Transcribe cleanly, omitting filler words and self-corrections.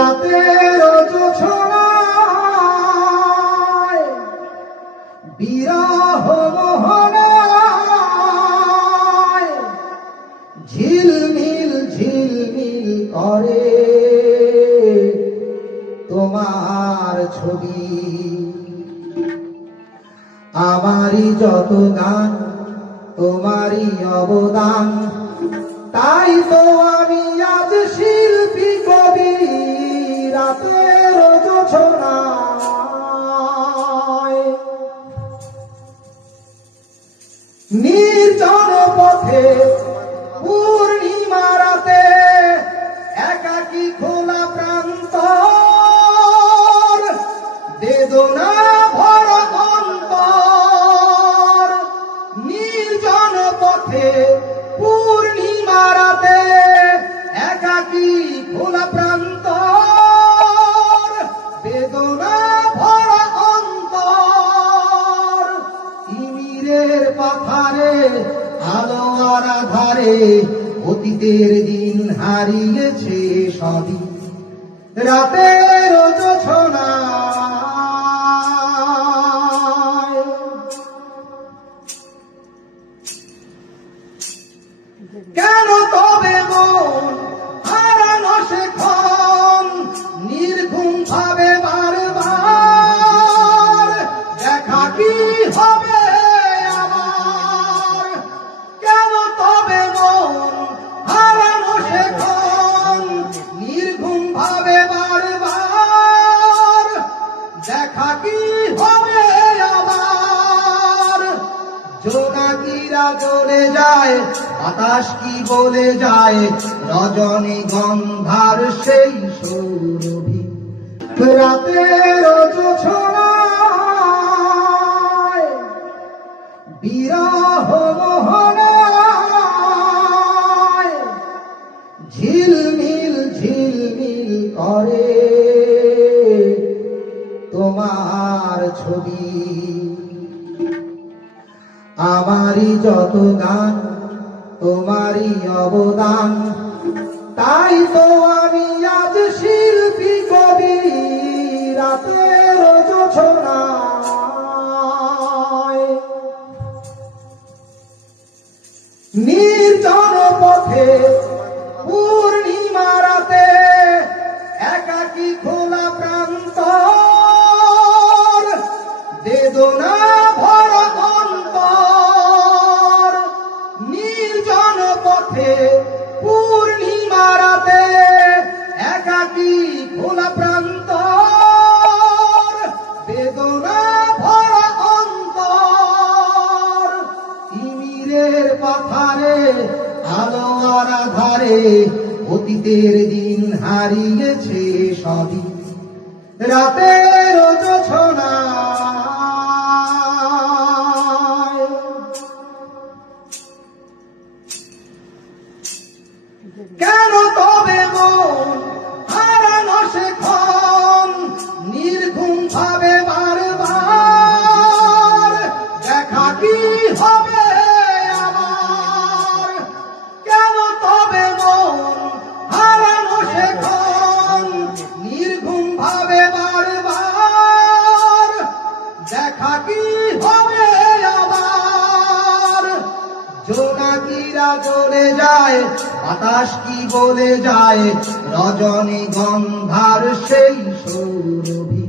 রাতের জোছনায় বিরহ মোহনায় ঝিলমিল ঝিলমিল করে তোমার ছবি। আমারই যত গান তোমারই অবদান, তাই তো আমি আজ শিল্পী কবি। রাতের জোছনায় নির্জন পথে পূর্ণিমা রাতে একাকী খোলা প্রান্তর, বেদনা ভরা অন্তর। নির্জন পথে পূর্ণিমা রাতে একাকী খোলা প্রান্তর, বেদনা ভরা অন্তর। তিমিরের পাথারে আলো আর আধারে অতীতের দিন হারিয়েছে সবই। রাতের জোছনায় কেন তবে মন হারানো সেক্ষণ নির্ঘুম ভাবে বারবার? দেখা কি হবে আমার? কেন তবে মন হারানো সেক্ষণ নির্ঘুম ভাবে বারবার? দেখা কি হবে আবার? জোনাকিরা জ্বলে যায়, বাতাস কি বলে যায়, রজনী গন্ধার সেই সৌরভী। রাতের জোছনায় বিরহ মোহনায় ঝিলমিল ঝিলমিল করে তোমার ছবি। আমারই যত গান তোমারই অবদান, তাই তো আমি আজ শিল্পী কবি। রাতের জোছনায় নির্জন পথে পূর্ণিমা রাতে একাকী খোলা প্রান্তর, বেদনা ভরা অন্তর। নির্জন পথে পূর্ণিমা রাতে একাকী খোলা প্রান্তর, বেদনা ভরা অন্তর। তিমিরের পাথারে আলো আর আধারে অতীতের দিন হারিয়েছে সবই। রাতের জোছনায় কেন তবে মন হারানো সেক্ষণ নির্ঘুম ভাবে বারবার? দেখা কি হবে আমার? কেন তবে মন হারানো সেক্ষণ নির্ঘুম ভাবে বারবার? দেখা কি হবে আবার? জোনাকিরা জ্বলে যায়, বাতাস কি বলে যায়, রজনী গন্ধার সেই সৌরভী।